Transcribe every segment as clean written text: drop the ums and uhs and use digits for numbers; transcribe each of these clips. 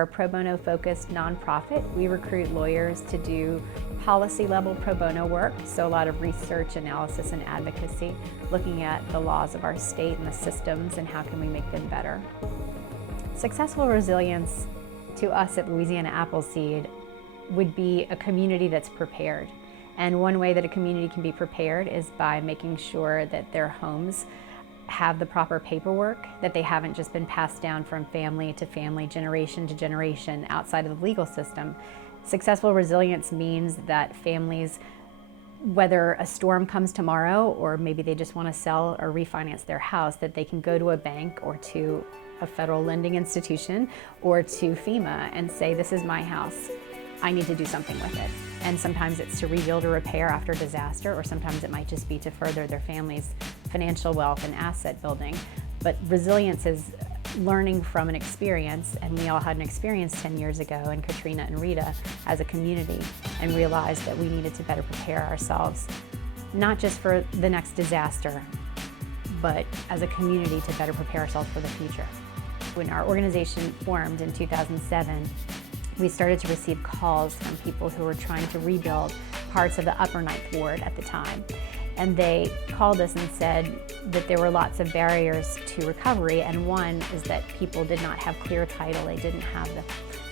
We're a pro bono focused nonprofit. We recruit lawyers to do policy level pro bono work, so a lot of research, analysis, and advocacy, looking at the laws of our state and the systems and how can we make them better. Successful resilience to us at Louisiana Appleseed would be a community that's prepared. And one way that a community can be prepared is by making sure that their homes have the proper paperwork, that they haven't just been passed down from family to family, generation to generation outside of the legal system. Successful resilience means that families, whether a storm comes tomorrow or maybe they just want to sell or refinance their house, that they can go to a bank or to a federal lending institution or to FEMA and say, this is my house, I need to do something with it. And sometimes it's to rebuild or repair after disaster, or sometimes it might just be to further their family's financial wealth and asset building. But resilience is learning from an experience, and we all had an experience 10 years ago in Katrina and Rita as a community, and realized that we needed to better prepare ourselves, not just for the next disaster, but as a community to better prepare ourselves for the future. When our organization formed in 2007, we started to receive calls from people who were trying to rebuild parts of the Upper Ninth Ward at the time. And they called us and said that there were lots of barriers to recovery, and one is that people did not have clear title. They didn't have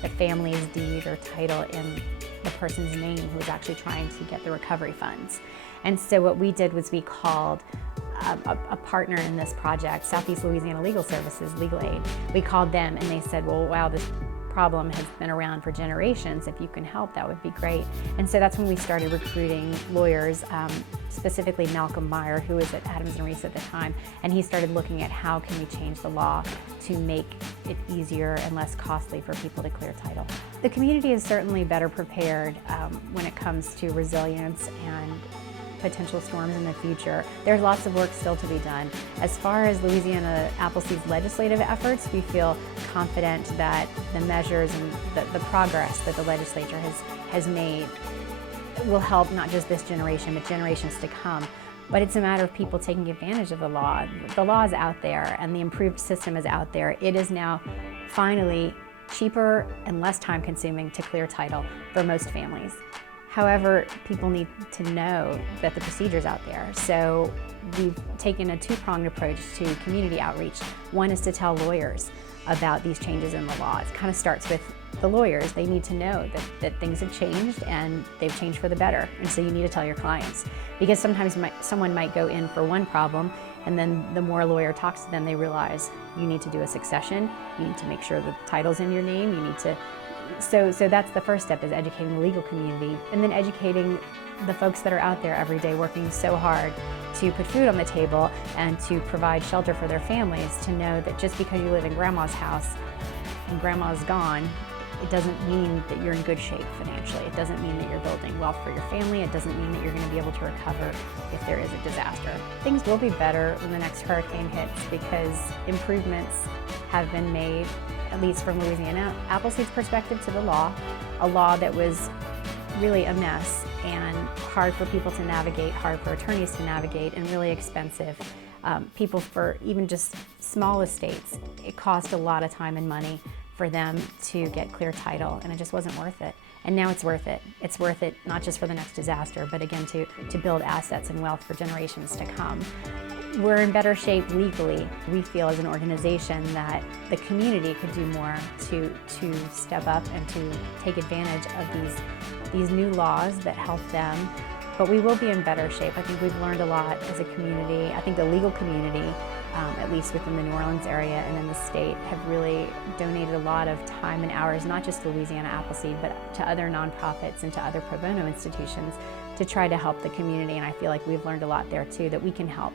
the family's deed or title in the person's name who was actually trying to get the recovery funds. And so what we did was we called a partner in this project, Southeast Louisiana Legal Services, Legal Aid. We called them and they said, well, wow, this problem has been around for generations. If you can help, that would be great. And so that's when we started recruiting lawyers, specifically Malcolm Meyer, who was at Adams and Reese at the time, and he started looking at how can we change the law to make it easier and less costly for people to clear title. The community is certainly better prepared when it comes to resilience and potential storms in the future. There's lots of work still to be done. As far as Louisiana Appleseed's legislative efforts, we feel confident that the measures and the progress that the legislature has made will help not just this generation, but generations to come. But it's a matter of people taking advantage of the law. The law is out there and the improved system is out there. It is now finally cheaper and less time consuming to clear title for most families. However, people need to know that the procedure's out there. So we've taken a two-pronged approach to community outreach. One is to tell lawyers about these changes in the law. It kind of starts with the lawyers. They need to know that things have changed and they've changed for the better. And so you need to tell your clients. Because sometimes someone might go in for one problem, and then the more a lawyer talks to them, they realize you need to do a succession, you need to make sure the title's in your name, you need to. So that's the first step, is educating the legal community, and then educating the folks that are out there every day working so hard to put food on the table and to provide shelter for their families, to know that just because you live in grandma's house and grandma's gone, it doesn't mean that you're in good shape financially. It doesn't mean that you're building wealth for your family. It doesn't mean that you're going to be able to recover if there is a disaster. Things will be better when the next hurricane hits, because improvements have been made, at least from Louisiana Appleseed's perspective, to the law, a law that was really a mess and hard for people to navigate, hard for attorneys to navigate, and really expensive. People, for even just small estates, it cost a lot of time and money for them to get clear title, and it just wasn't worth it. And now it's worth it. It's worth it not just for the next disaster, but again to build assets and wealth for generations to come. We're in better shape legally. We feel as an organization that the community could do more to step up and to take advantage of these new laws that help them. But we will be in better shape. I think we've learned a lot as a community. I think the legal community, at least within the New Orleans area and in the state, have really donated a lot of time and hours, not just to Louisiana Appleseed, but to other nonprofits and to other pro bono institutions to try to help the community. And I feel like we've learned a lot there too, that we can help.